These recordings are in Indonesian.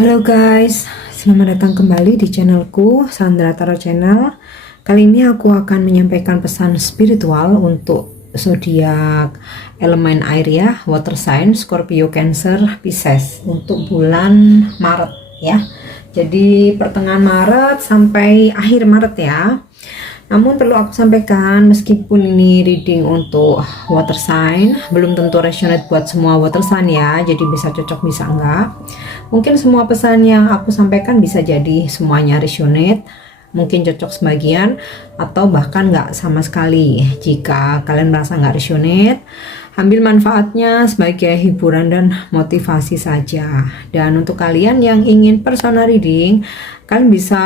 Halo guys, selamat datang kembali di channelku Sandra Tarot Channel. Kali ini aku akan menyampaikan pesan spiritual untuk zodiak elemen air ya, water sign, Scorpio, Cancer, Pisces untuk bulan Maret ya. Jadi pertengahan Maret sampai akhir Maret ya. Namun perlu aku sampaikan, meskipun ini reading untuk water sign, belum tentu resonate buat semua water sign ya. Jadi bisa cocok, bisa enggak. Mungkin semua pesan yang aku sampaikan bisa jadi semuanya resonate, mungkin cocok sebagian, atau bahkan enggak sama sekali. Jika kalian merasa enggak resonate, ambil manfaatnya sebagai hiburan dan motivasi saja. Dan untuk kalian yang ingin personal reading, kalian bisa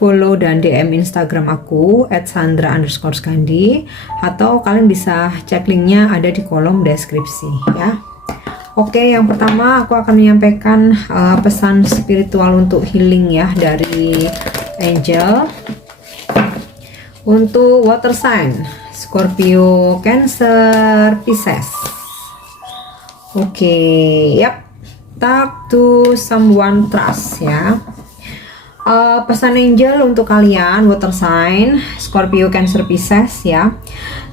follow dan DM Instagram aku @sandra_skandi, atau kalian bisa cek linknya ada di kolom deskripsi ya. Oke, yang pertama aku akan menyampaikan pesan spiritual untuk healing ya dari angel untuk water sign Scorpio, Cancer, Pisces. Oke, yap. Talk to someone trust ya. Pesan angel untuk kalian water sign Scorpio, Cancer, Pisces ya.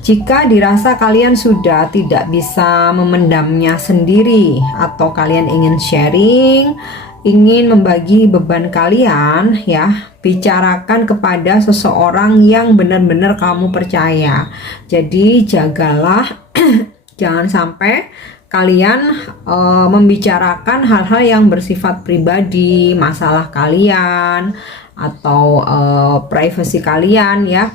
Jika dirasa kalian sudah tidak bisa memendamnya sendiri, atau kalian ingin sharing, ingin membagi beban kalian ya, bicarakan kepada seseorang yang benar-benar kamu percaya. Jadi jagalah jangan sampai kalian membicarakan hal-hal yang bersifat pribadi, masalah kalian atau privasi kalian ya,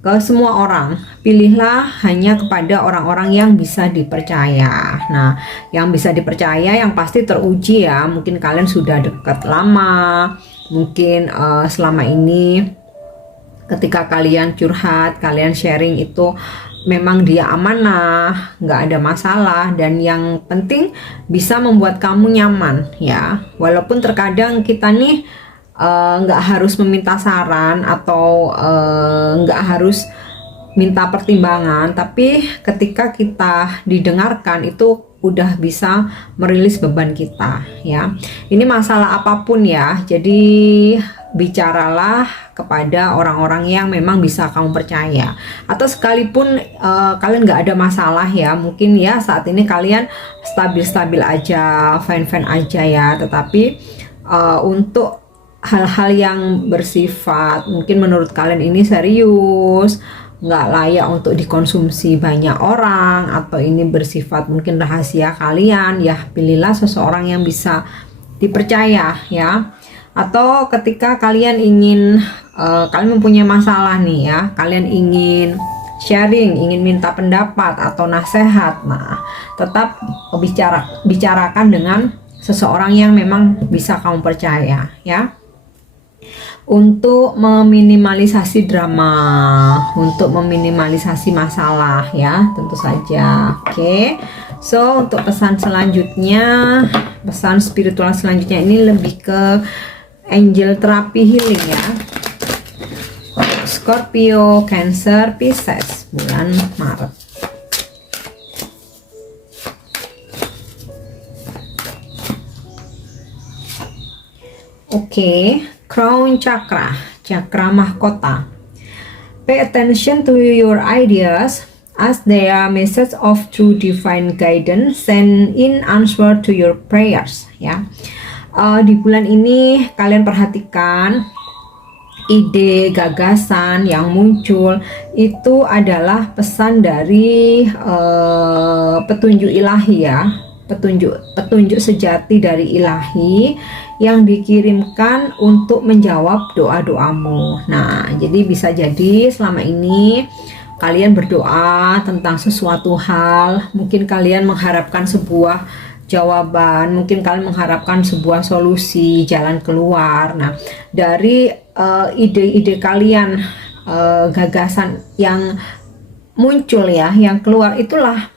ke semua orang. Pilihlah hanya kepada orang-orang yang bisa dipercaya. Nah, yang bisa dipercaya yang pasti teruji ya. Mungkin kalian sudah dekat lama, mungkin selama ini ketika kalian curhat, kalian sharing itu memang dia amanah, nggak ada masalah, dan yang penting bisa membuat kamu nyaman ya. Walaupun terkadang kita nih nggak harus meminta saran atau nggak harus minta pertimbangan, tapi ketika kita didengarkan itu udah bisa merilis beban kita ya. Ini masalah apapun ya, jadi bicaralah kepada orang-orang yang memang bisa kamu percaya. Atau sekalipun kalian nggak ada masalah ya, mungkin ya saat ini kalian stabil-stabil aja, fine-fine aja ya, tetapi untuk hal-hal yang bersifat mungkin menurut kalian ini serius, nggak layak untuk dikonsumsi banyak orang, atau ini bersifat mungkin rahasia kalian ya, pilihlah seseorang yang bisa dipercaya ya. Atau ketika kalian ingin kalian mempunyai masalah nih ya, kalian ingin sharing, ingin minta pendapat atau nasihat, nah tetap bicarakan dengan seseorang yang memang bisa kamu percaya ya, untuk meminimalisasi drama, untuk meminimalisasi masalah ya, tentu saja. Oke. So untuk pesan selanjutnya, pesan spiritual selanjutnya ini lebih ke angel terapi healing ya, Scorpio, Cancer, Pisces bulan Maret. Oke, crown chakra, chakra mahkota. Pay attention to your ideas as they are message of true divine guidance and in answer to your prayers ya. Di bulan ini kalian perhatikan ide, gagasan yang muncul itu adalah pesan dari petunjuk ilahi ya, petunjuk sejati dari ilahi yang dikirimkan untuk menjawab doa-doamu. Nah, jadi bisa jadi selama ini kalian berdoa tentang sesuatu hal, mungkin kalian mengharapkan sebuah jawaban, mungkin kalian mengharapkan sebuah solusi, jalan keluar. Nah, dari ide-ide kalian, gagasan yang muncul ya, yang keluar itulah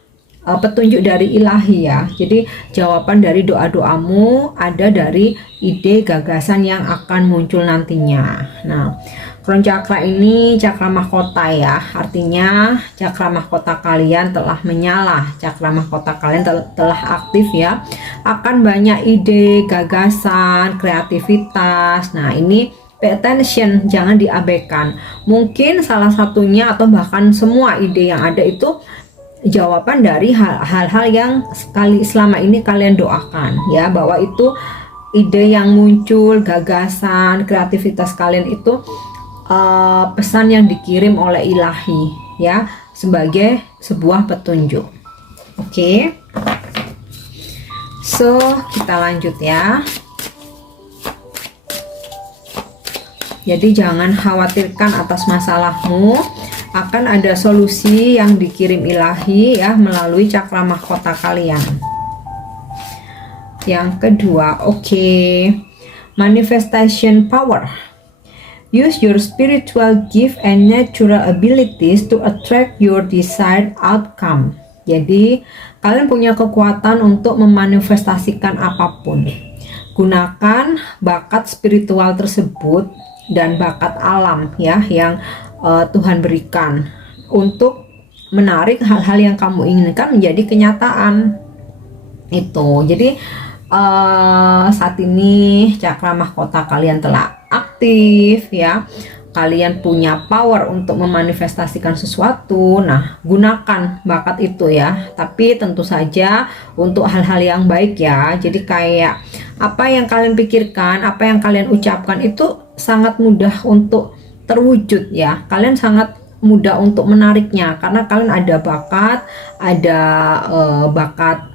petunjuk dari ilahi ya. Jadi jawaban dari doa-doamu ada dari ide gagasan yang akan muncul nantinya. Nah, Crown Chakra ini cakra mahkota ya. Artinya cakra mahkota kalian telah menyala, cakra mahkota kalian telah aktif ya. Akan banyak ide, gagasan, kreativitas. Nah, ini pay attention, jangan diabaikan. Mungkin salah satunya atau bahkan semua ide yang ada itu jawaban dari hal-hal yang selama ini kalian doakan ya, bahwa itu ide yang muncul, gagasan, kreativitas kalian itu pesan yang dikirim oleh ilahi ya, sebagai sebuah petunjuk. Oke. So, kita lanjut ya. Jadi jangan khawatirkan atas masalahmu, akan ada solusi yang dikirim ilahi ya melalui cakra mahkota kalian. Yang kedua, manifestation power. Use your spiritual gift and natural abilities to attract your desired outcome. Jadi kalian punya kekuatan untuk memanifestasikan apapun. Gunakan bakat spiritual tersebut dan bakat alam ya yang Tuhan berikan untuk menarik hal-hal yang kamu inginkan menjadi kenyataan itu. Jadi saat ini cakra mahkota kalian telah aktif ya, kalian punya power untuk memanifestasikan sesuatu. Nah, gunakan bakat itu ya, tapi tentu saja untuk hal-hal yang baik ya. Jadi kayak apa yang kalian pikirkan, apa yang kalian ucapkan itu sangat mudah untuk terwujud ya. Kalian sangat mudah untuk menariknya karena kalian ada bakat, ada bakat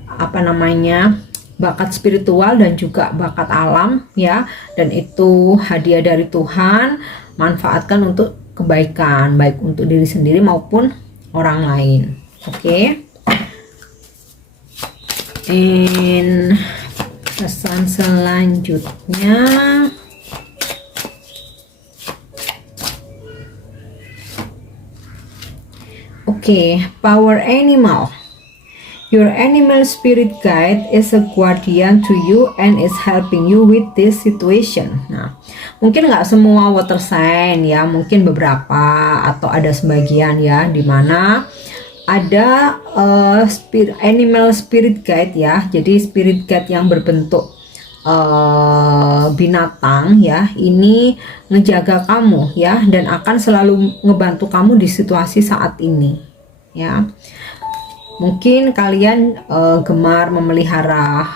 bakat spiritual dan juga bakat alam ya, dan itu hadiah dari Tuhan. Manfaatkan untuk kebaikan, baik untuk diri sendiri maupun orang lain. And pesan selanjutnya, power animal. Your animal spirit guide is a guardian to you and is helping you with this situation. Nah, mungkin nggak semua water sign ya, mungkin beberapa atau ada sebagian ya, dimana ada animal spirit guide ya. Jadi spirit guide yang berbentuk binatang ya, ini ngejaga kamu ya, dan akan selalu ngebantu kamu di situasi saat ini ya. Mungkin kalian gemar memelihara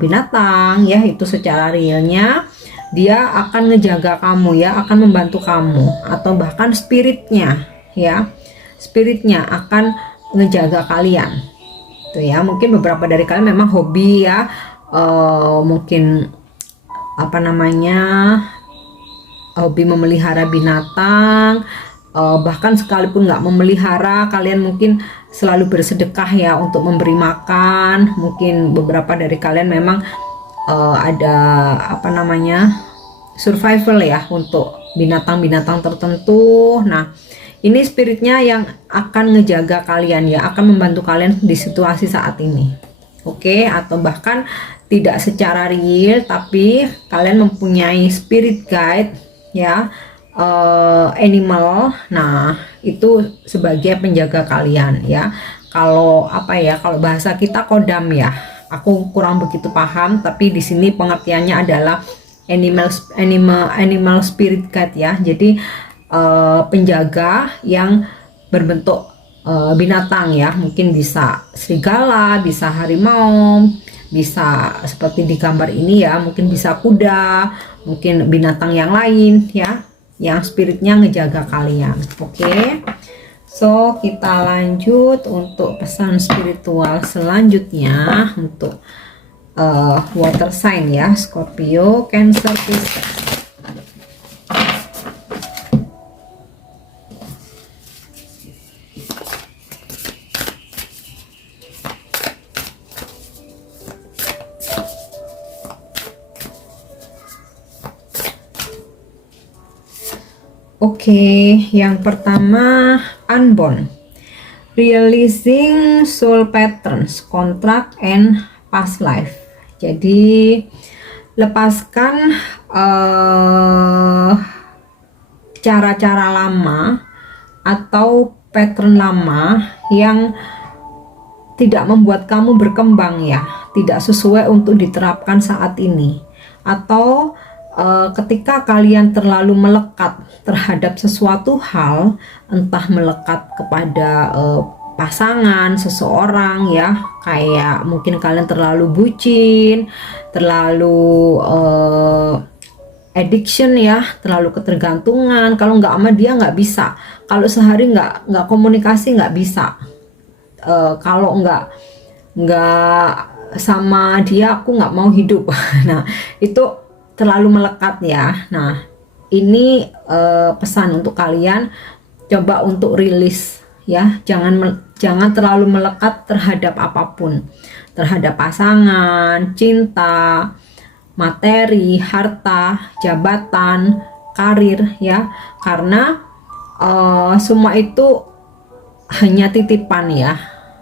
binatang ya, itu secara realnya dia akan ngejaga kamu ya, akan membantu kamu, atau bahkan spiritnya ya, spiritnya akan ngejaga kalian tuh ya. Mungkin beberapa dari kalian memang hobi ya, mungkin hobi memelihara binatang, bahkan sekalipun nggak memelihara, kalian mungkin selalu bersedekah ya untuk memberi makan. Mungkin beberapa dari kalian memang ada survival ya untuk binatang-binatang tertentu. Nah, ini spiritnya yang akan ngejaga kalian ya, akan membantu kalian di situasi saat ini. Atau bahkan tidak secara real, tapi kalian mempunyai spirit guide ya, animal. Nah, itu sebagai penjaga kalian ya. Kalau kalau bahasa kita kodam ya, aku kurang begitu paham, tapi di sini pengertiannya adalah animal spirit guide ya. Jadi penjaga yang berbentuk binatang ya, mungkin bisa serigala, bisa harimau, bisa seperti di gambar ini ya, mungkin bisa kuda, mungkin binatang yang lain ya, yang spiritnya ngejaga kalian. So kita lanjut untuk pesan spiritual selanjutnya untuk water sign ya, Scorpio, Cancer, Pisces. Yang pertama, unborn. Releasing soul patterns, contract and past life. Jadi lepaskan cara-cara lama atau pattern lama yang tidak membuat kamu berkembang ya, tidak sesuai untuk diterapkan saat ini, atau ketika kalian terlalu melekat terhadap sesuatu hal, entah melekat kepada pasangan, seseorang ya, kayak mungkin kalian terlalu bucin, terlalu addiction ya, terlalu ketergantungan. Kalau nggak sama dia nggak bisa, kalau sehari nggak komunikasi nggak bisa, kalau nggak sama dia aku nggak mau hidup. Nah itu terlalu melekat ya. Nah ini pesan untuk kalian, coba untuk rilis ya, jangan terlalu melekat terhadap apapun, terhadap pasangan, cinta, materi, harta, jabatan, karir ya, karena semua itu hanya titipan ya,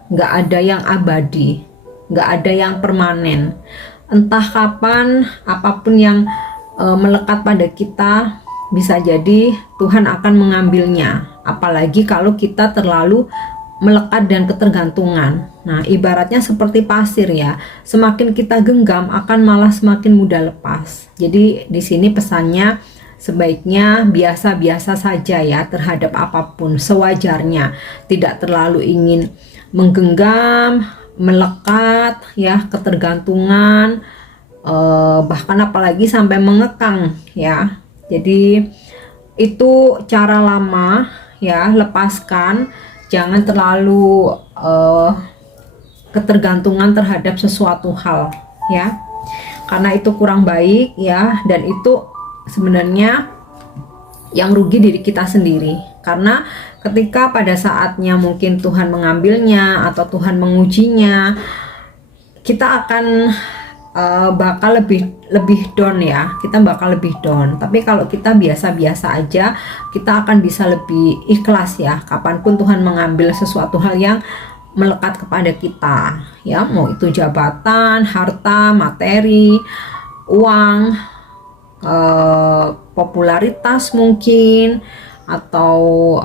nggak ada yang abadi, nggak ada yang permanen. Entah kapan apapun yang melekat pada kita, bisa jadi Tuhan akan mengambilnya, apalagi kalau kita terlalu melekat dan ketergantungan. Nah ibaratnya seperti pasir ya, semakin kita genggam akan malah semakin mudah lepas. Jadi di sini pesannya sebaiknya biasa-biasa saja ya terhadap apapun, sewajarnya, tidak terlalu ingin menggenggam, melekat ya, ketergantungan, bahkan apalagi sampai mengekang ya. Jadi itu cara lama ya, lepaskan, jangan terlalu ketergantungan terhadap sesuatu hal ya, karena itu kurang baik ya, dan itu sebenarnya yang rugi diri kita sendiri. Karena ketika pada saatnya mungkin Tuhan mengambilnya atau Tuhan mengujinya, kita akan bakal lebih down ya, kita bakal lebih down. Tapi kalau kita biasa-biasa aja, kita akan bisa lebih ikhlas ya, kapanpun Tuhan mengambil sesuatu hal yang melekat kepada kita ya, mau itu jabatan, harta, materi, uang, popularitas mungkin, atau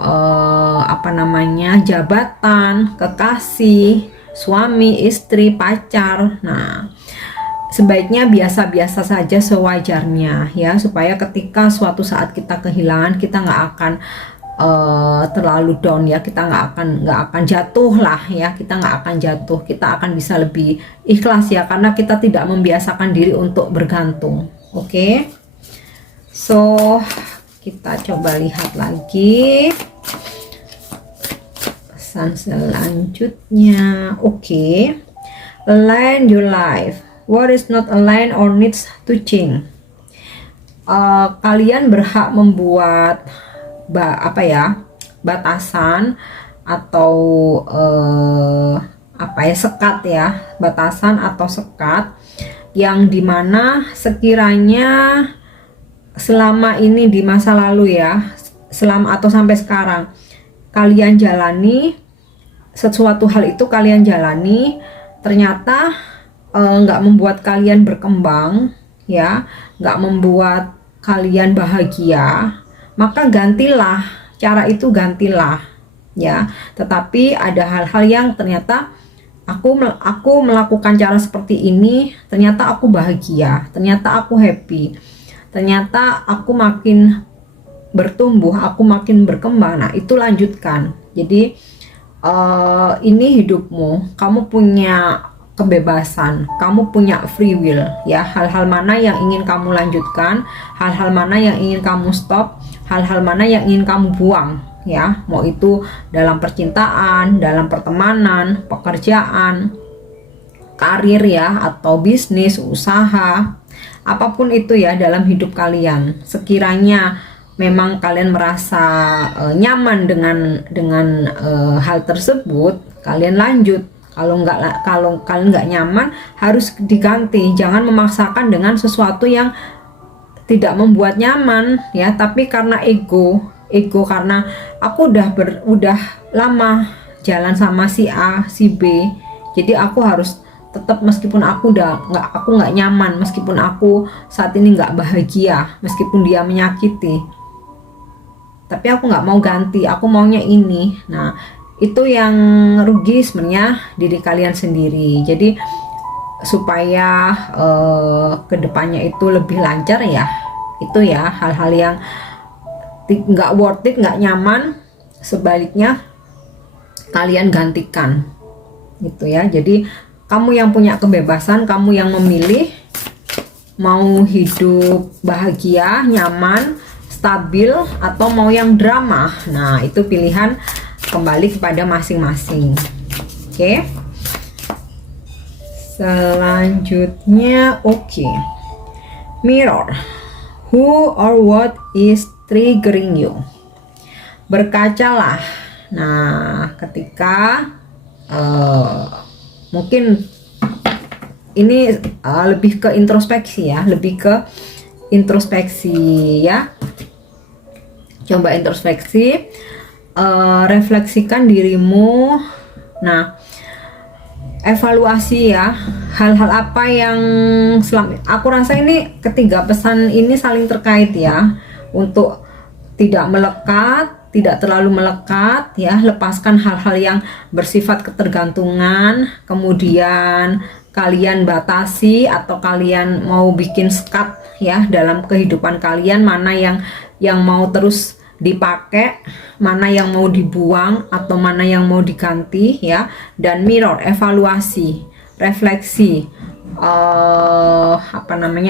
jabatan, kekasih, suami, istri, pacar. Nah sebaiknya biasa-biasa saja, sewajarnya ya, supaya ketika suatu saat kita kehilangan, kita nggak akan terlalu down ya, kita nggak akan jatuh lah ya, kita nggak akan jatuh, kita akan bisa lebih ikhlas ya, karena kita tidak membiasakan diri untuk bergantung. Oke, so kita coba lihat lagi pesan selanjutnya. Oke, align your life, what is not aligned or needs to change. Kalian berhak membuat batasan atau sekat ya, batasan atau sekat yang dimana sekiranya selama ini di masa lalu ya, selama atau sampai sekarang kalian jalani sesuatu hal itu, kalian jalani ternyata nggak membuat kalian berkembang ya, nggak membuat kalian bahagia, maka gantilah cara itu, gantilah ya. Tetapi ada hal-hal yang ternyata aku melakukan cara seperti ini, ternyata aku bahagia, ternyata aku happy, ternyata aku makin bertumbuh, aku makin berkembang. Nah itu lanjutkan. Jadi ini hidupmu, kamu punya kebebasan, kamu punya free will ya. Hal-hal mana yang ingin kamu lanjutkan, hal-hal mana yang ingin kamu stop, hal-hal mana yang ingin kamu buang ya, mau itu dalam percintaan, dalam pertemanan, pekerjaan, karir ya, atau bisnis, usaha, apapun itu ya dalam hidup kalian. Sekiranya memang kalian merasa nyaman dengan hal tersebut, kalian lanjut. Kalau kalian nggak nyaman, harus diganti. Jangan memaksakan dengan sesuatu yang tidak membuat nyaman ya, tapi karena ego, karena aku udah lama jalan sama si A, si B. Jadi aku harus tetap, meskipun aku nggak nyaman, meskipun aku saat ini nggak bahagia, meskipun dia menyakiti, tapi aku nggak mau ganti, aku maunya ini. Nah, itu yang rugi sebenarnya diri kalian sendiri. Jadi supaya kedepannya itu lebih lancar ya, itu ya hal-hal yang nggak worth it, nggak nyaman, sebaliknya kalian gantikan gitu ya. Jadi kamu yang punya kebebasan, kamu yang memilih mau hidup bahagia, nyaman, stabil, atau mau yang drama. Nah, itu pilihan kembali kepada masing-masing. Oke. Selanjutnya, oke. Mirror. Who or what is triggering you? Berkacalah. Nah, ketika mungkin ini lebih ke introspeksi ya, lebih ke introspeksi ya. Coba introspeksi, refleksikan dirimu. Nah, evaluasi ya, hal-hal apa yang selama, aku rasa ini ketiga pesan ini saling terkait ya. Untuk tidak melekat, tidak terlalu melekat ya, lepaskan hal-hal yang bersifat ketergantungan, kemudian kalian batasi atau kalian mau bikin sekat ya dalam kehidupan kalian, mana yang mau terus dipakai, mana yang mau dibuang, atau mana yang mau diganti ya. Dan mirror, evaluasi, refleksi,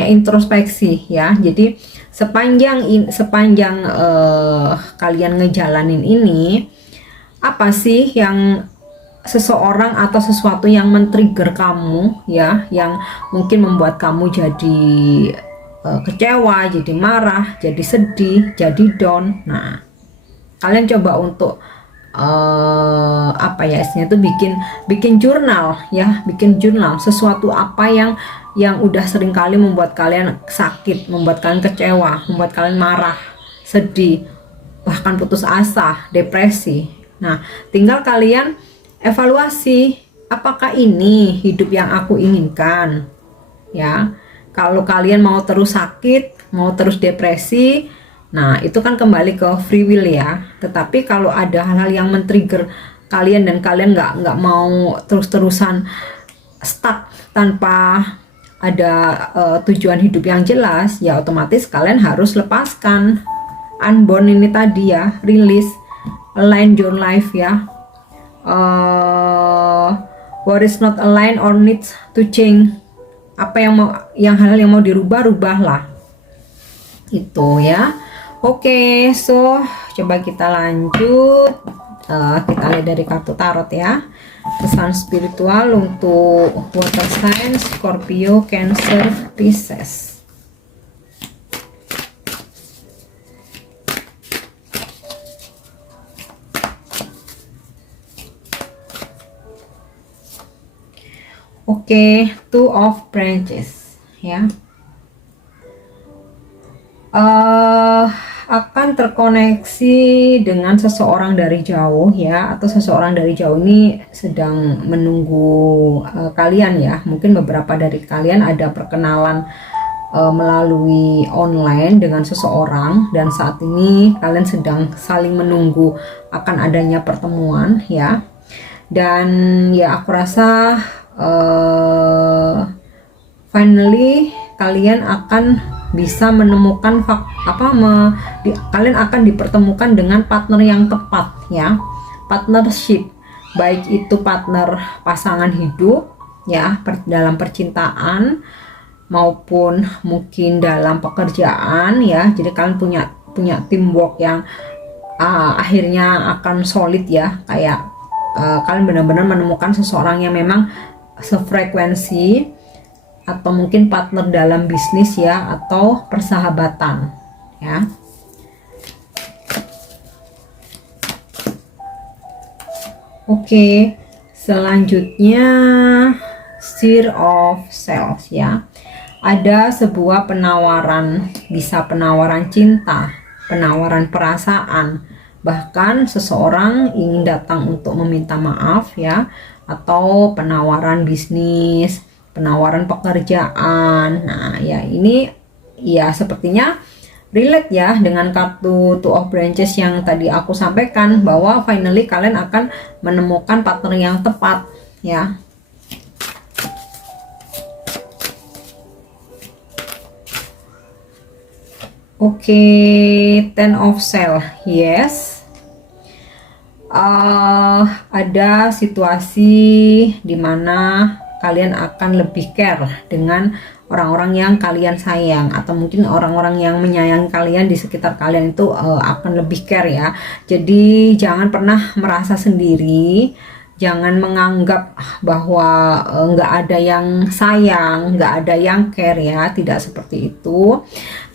introspeksi ya. Jadi sepanjang kalian ngejalanin ini, apa sih yang seseorang atau sesuatu yang men-trigger kamu ya, yang mungkin membuat kamu jadi kecewa, jadi marah, jadi sedih, jadi down. Nah, kalian coba untuk istilahnya itu bikin jurnal ya, bikin jurnal sesuatu apa yang udah sering kali membuat kalian sakit, membuat kalian kecewa, membuat kalian marah, sedih, bahkan putus asa, depresi. Nah, tinggal kalian evaluasi, apakah ini hidup yang aku inginkan ya. Kalau kalian mau terus sakit, mau terus depresi, nah itu kan kembali ke free will ya. Tetapi kalau ada hal-hal yang men-trigger kalian dan kalian nggak mau terus-terusan stuck tanpa ada tujuan hidup yang jelas, ya otomatis kalian harus lepaskan, unborn ini tadi ya, release, align your life ya. What is not aligned or needs to change, apa hal-hal yang mau dirubah, rubahlah itu ya. Oke, so coba kita lanjut. Kita lihat dari kartu tarot ya, pesan spiritual untuk water sign Scorpio, Cancer, Pisces. Oke, Two of Branches ya. Akan terkoneksi dengan seseorang dari jauh ya, atau seseorang dari jauh ini sedang menunggu kalian ya. Mungkin beberapa dari kalian ada perkenalan melalui online dengan seseorang, dan saat ini kalian sedang saling menunggu akan adanya pertemuan ya. Dan ya aku rasa finally kalian akan bisa menemukan kalian akan dipertemukan dengan partner yang tepat ya, partnership, baik itu partner pasangan hidup ya, dalam percintaan maupun mungkin dalam pekerjaan ya. Jadi kalian punya teamwork yang akhirnya akan solid ya, kayak kalian benar-benar menemukan seseorang yang memang sefrekuensi, atau mungkin partner dalam bisnis ya, atau persahabatan ya. Oke, selanjutnya Seer of Sales ya. Ada sebuah penawaran, bisa penawaran cinta, penawaran perasaan, bahkan seseorang ingin datang untuk meminta maaf ya, atau penawaran bisnis, penawaran pekerjaan. Nah ya, ini ya sepertinya relate ya dengan kartu Two of Branches yang tadi aku sampaikan, bahwa finally kalian akan menemukan partner yang tepat ya. Oke, Ten of Shell, yes. Ada situasi dimana kalian akan lebih care dengan orang-orang yang kalian sayang, atau mungkin orang-orang yang menyayangi kalian di sekitar kalian itu akan lebih care ya. Jadi jangan pernah merasa sendiri, jangan menganggap bahwa nggak ada yang sayang, nggak ada yang care ya, tidak seperti itu.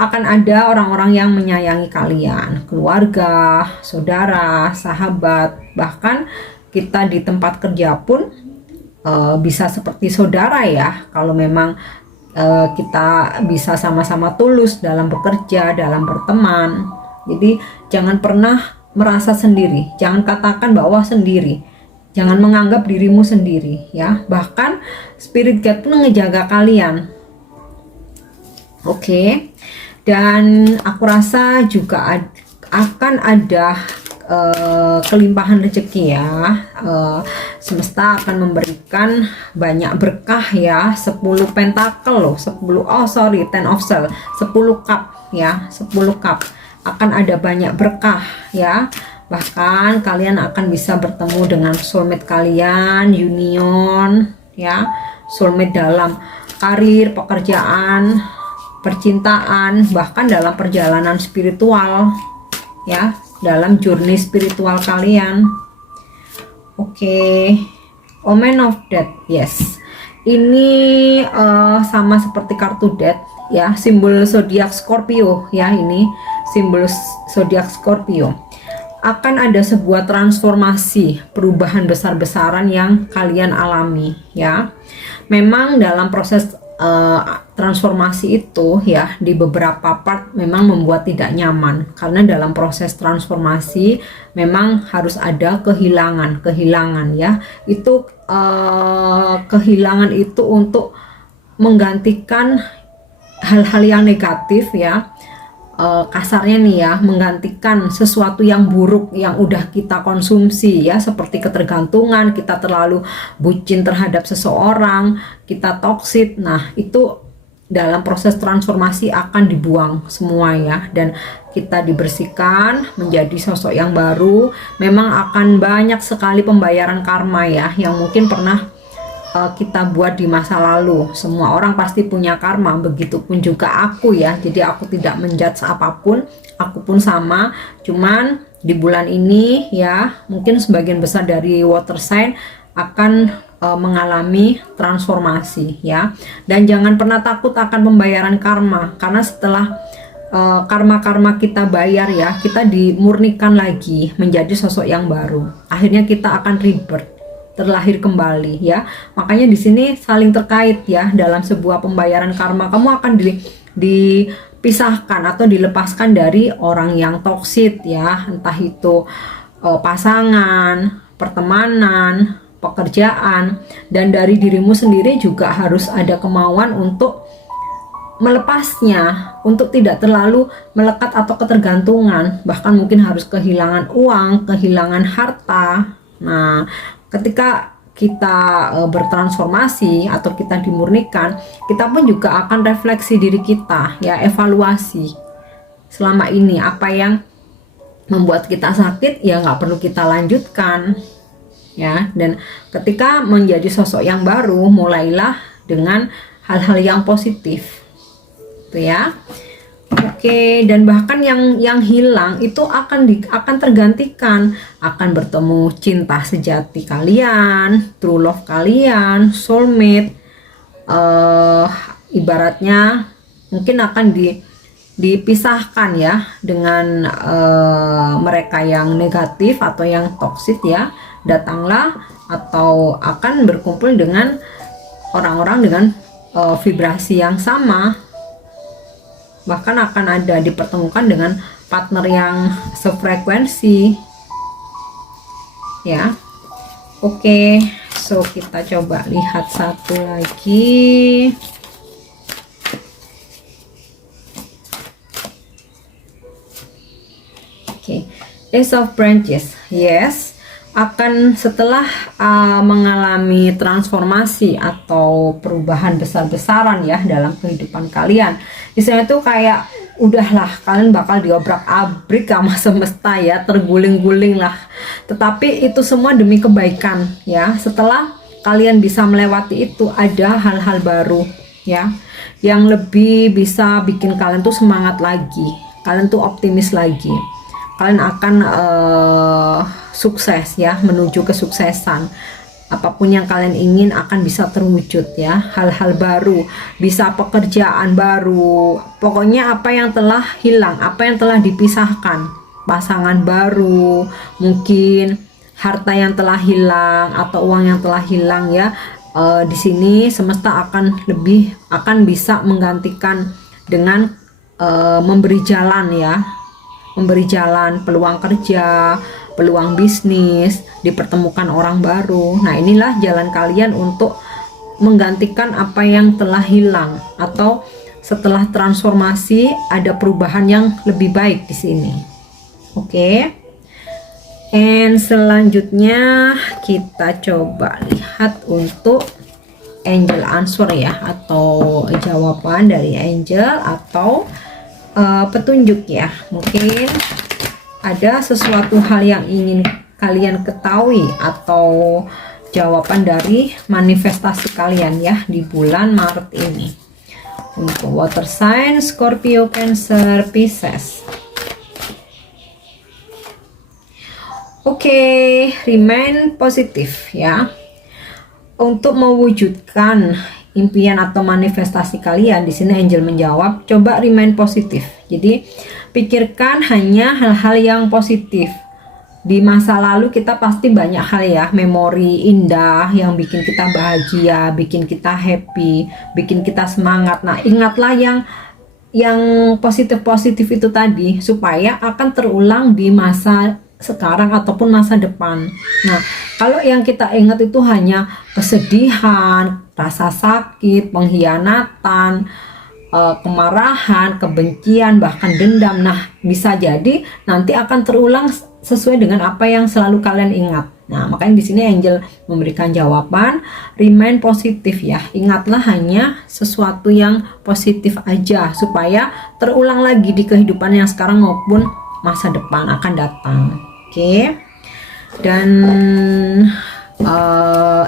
Akan ada orang-orang yang menyayangi kalian, keluarga, saudara, sahabat, bahkan kita di tempat kerja pun bisa seperti saudara ya, kalau memang kita bisa sama-sama tulus dalam bekerja, dalam berteman. Jadi jangan pernah merasa sendiri, jangan katakan bahwa sendiri. Jangan menganggap dirimu sendiri ya. Bahkan spirit guide pun ngejaga kalian. Oke. Dan aku rasa juga akan ada kelimpahan rezeki ya. Semesta akan memberikan banyak berkah ya. 10 pentakel loh, 10 10 of Shell, 10 cup ya, 10 cup. Akan ada banyak berkah ya. Bahkan kalian akan bisa bertemu dengan soulmate kalian, union ya, soulmate dalam karir, pekerjaan, percintaan, bahkan dalam perjalanan spiritual ya, dalam journey spiritual kalian. Oke. Omen of Death, yes. Ini sama seperti kartu Death ya, simbol zodiak Scorpio ya, ini simbol zodiak Scorpio. Akan ada sebuah transformasi, perubahan besar-besaran yang kalian alami ya. Memang dalam proses transformasi itu ya, di beberapa part memang membuat tidak nyaman, karena dalam proses transformasi memang harus ada kehilangan ya. Itu kehilangan itu untuk menggantikan hal-hal yang negatif ya. Kasarnya nih ya, menggantikan sesuatu yang buruk yang udah kita konsumsi ya, seperti ketergantungan, kita terlalu bucin terhadap seseorang, kita toksik. Nah itu dalam proses transformasi akan dibuang semua ya, dan kita dibersihkan menjadi sosok yang baru. Memang akan banyak sekali pembayaran karma ya, yang mungkin pernah kita buat di masa lalu. Semua orang pasti punya karma, begitupun juga aku ya. Jadi aku tidak menjudge apapun, aku pun sama. Cuman di bulan ini ya, mungkin sebagian besar dari water sign akan mengalami transformasi ya. Dan jangan pernah takut akan pembayaran karma, karena setelah karma-karma kita bayar ya, kita dimurnikan lagi menjadi sosok yang baru. Akhirnya kita akan rebirth, terlahir kembali ya. Makanya di sini saling terkait ya, dalam sebuah pembayaran karma kamu akan dipisahkan atau dilepaskan dari orang yang toksik ya, entah itu pasangan, pertemanan, pekerjaan. Dan dari dirimu sendiri juga harus ada kemauan untuk melepasnya, untuk tidak terlalu melekat atau ketergantungan, bahkan mungkin harus kehilangan uang, kehilangan harta. Nah ketika kita bertransformasi atau kita dimurnikan, kita pun juga akan refleksi diri kita ya, evaluasi selama ini apa yang membuat kita sakit ya, nggak perlu kita lanjutkan ya. Dan ketika menjadi sosok yang baru, mulailah dengan hal-hal yang positif tuh ya. Oke, dan bahkan yang hilang itu akan tergantikan, akan bertemu cinta sejati kalian, true love kalian, soulmate. Ibaratnya mungkin akan dipisahkan ya dengan mereka yang negatif atau yang toksik ya. Datanglah atau akan berkumpul dengan orang-orang dengan vibrasi yang sama. Bahkan akan ada dipertemukan dengan partner yang sefrekuensi ya. Oke, so kita coba lihat satu lagi. Oke, Ace of Branches. Yes, akan setelah mengalami transformasi atau perubahan besar-besaran ya dalam kehidupan kalian. Misalnya tuh kayak udahlah, kalian bakal diobrak-abrik sama semesta ya, terguling-guling lah. Tetapi itu semua demi kebaikan ya. Setelah kalian bisa melewati itu, ada hal-hal baru ya, yang lebih bisa bikin kalian tuh semangat lagi. Kalian tuh optimis lagi. Kalian akan sukses ya, menuju kesuksesan. Apapun yang kalian ingin akan bisa terwujud ya. Hal-hal baru, bisa pekerjaan baru, pokoknya apa yang telah hilang, apa yang telah dipisahkan, pasangan baru, mungkin harta yang telah hilang atau uang yang telah hilang ya. Di sini semesta akan bisa menggantikan dengan memberi jalan ya, memberi jalan, peluang kerja, peluang bisnis, dipertemukan orang baru. Nah, inilah jalan kalian untuk menggantikan apa yang telah hilang, atau setelah transformasi ada perubahan yang lebih baik di sini. Oke. And selanjutnya kita coba lihat untuk angel answer ya, atau jawaban dari angel atau petunjuk ya. Mungkin ada sesuatu hal yang ingin kalian ketahui atau jawaban dari manifestasi kalian ya di bulan Maret ini. Untuk water sign, Scorpio, Cancer, Pisces. Oke, remain positif ya. Untuk mewujudkan impian atau manifestasi kalian, di sini angel menjawab, coba remain positif. Jadi pikirkan hanya hal-hal yang positif. Di masa lalu kita pasti banyak hal ya, memori indah yang bikin kita bahagia, bikin kita happy, bikin kita semangat. Nah, ingatlah yang positif-positif itu tadi, supaya akan terulang di masa sekarang ataupun masa depan. Nah, kalau yang kita ingat itu hanya kesedihan, rasa sakit, pengkhianatan, kemarahan, kebencian, bahkan dendam. Nah, bisa jadi nanti akan terulang sesuai dengan apa yang selalu kalian ingat. Nah, makanya di sini angel memberikan jawaban, remain positif ya. Ingatlah hanya sesuatu yang positif aja, supaya terulang lagi di kehidupan yang sekarang maupun masa depan akan datang. Oke. Dan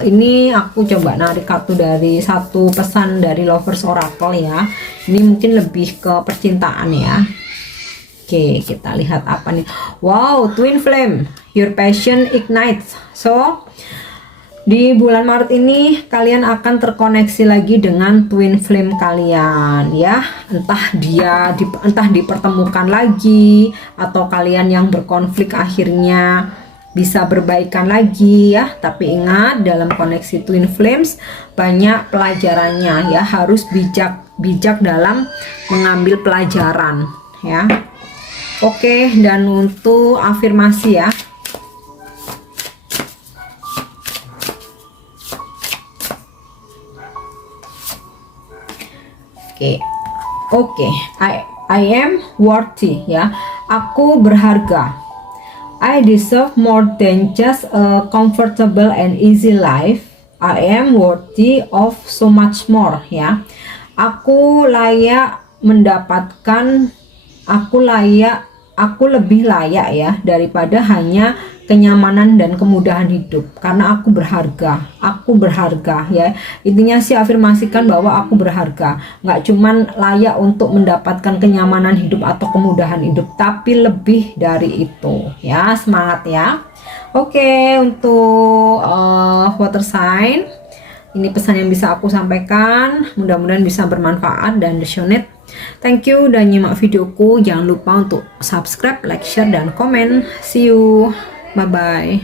ini aku coba narik kartu dari satu pesan dari Lovers Oracle ya. Ini mungkin lebih ke percintaan ya. Oke, kita lihat apa nih. Wow, Twin Flame, your passion ignites. So, di bulan Maret ini kalian akan terkoneksi lagi dengan Twin Flame kalian ya. Entah dipertemukan lagi, atau kalian yang berkonflik akhirnya bisa berbaikan lagi ya. Tapi ingat, dalam koneksi Twin Flames banyak pelajarannya ya. Harus bijak dalam mengambil pelajaran ya. Oke, dan untuk afirmasi ya. Oke, I am worthy ya. Aku berharga. I deserve more than just a comfortable and easy life. I am worthy of so much more ya. Aku layak mendapatkan, aku lebih layak ya daripada hanya kenyamanan dan kemudahan hidup, karena aku berharga ya. Intinya sih afirmasikan bahwa aku berharga, nggak cuman layak untuk mendapatkan kenyamanan hidup atau kemudahan hidup, tapi lebih dari itu ya. Semangat ya. Oke, untuk water sign, ini pesan yang bisa aku sampaikan, mudah-mudahan bisa bermanfaat dan resonate. Thank you udah nyimak videoku. Jangan lupa untuk subscribe, like, share, dan komen. See you. Bye-bye.